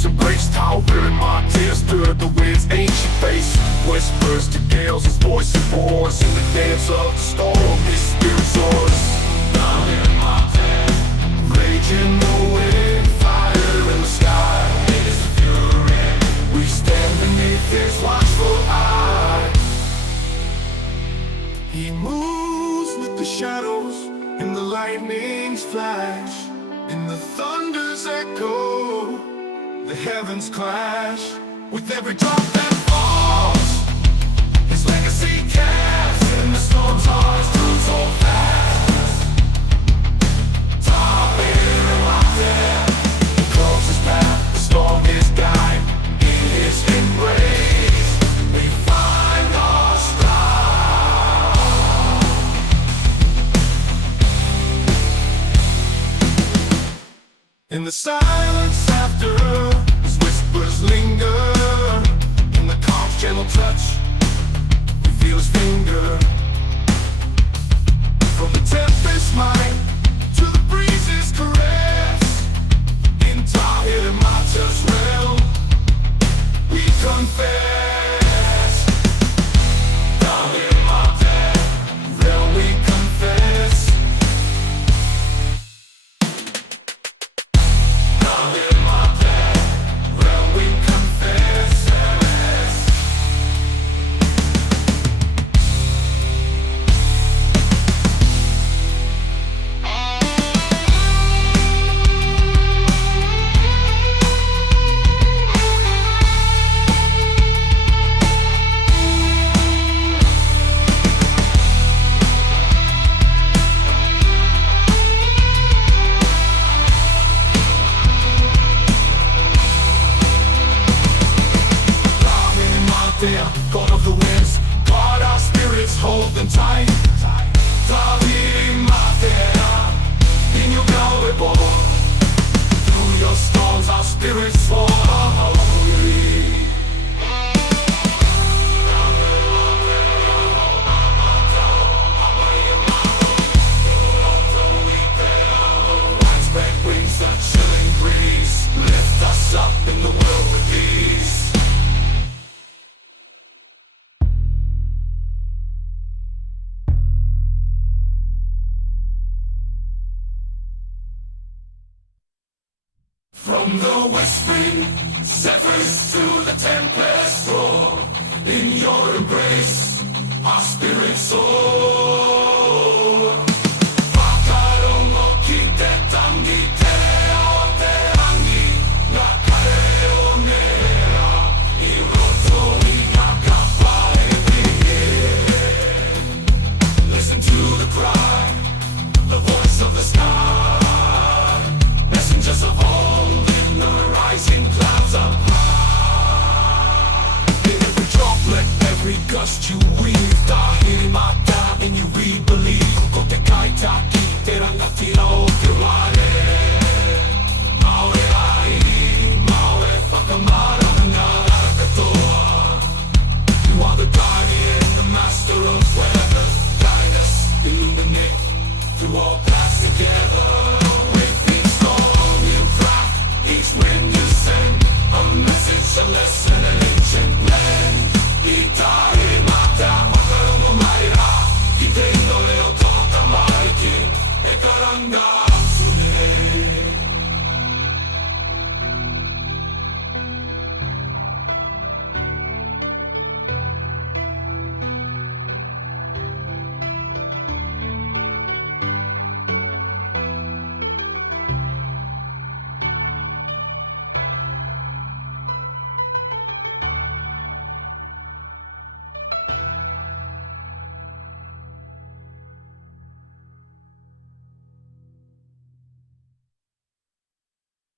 winds embraced. How weary my tears stirred the wind's ancient face. Whispers to gales, his voice and roars. In the dance of the storm, his spirit soars. Down in my tent, raging the wind, fire in the sky. It is a fury. We stand beneath his watchful eye. He moves with the shadows, in the lightning's flash, in the thunder's echo, the heavens clash. With every drop that falls, his legacy casts in the storm's heart, turns so fast. Top here and locked there, he closes his path, the storm is guide. In his embrace, we find our stride. In the silence after, his whispers linger. In the calm's gentle touch, we feel his finger. From the tempest's might to the breeze's caress, in Tahir Mata's realm, we confess. Tahir Mata's realm, we confess. Tahir Mata's realm, we confess. God of the winds, guard our spirits, hold them tight. Tahir Mata, in your glory born. Through your storms our spirits soar. Widespread wings, a chilling breeze, lift us up in the world with ease. From the west wind, zephyrs to the tempest roar. In your embrace, our spirits soar. Whakarongo ki te tangi, te ao te rangi, ngā kare o nera, I roto I ngā kapa e piki. Listen to the cry, the voice of the sky, messengers of all the rising clouds up high. In every droplet, every gust you weave, Tahir Mata, in you we believe. Ko te kaitaki, te rangatira o te ware. Maue ai, maue whakamaranga ngā katoa. You are the guardian, the master of weather. Guide us, illuminate, through all paths together. Each wind you send, a message, a lesson.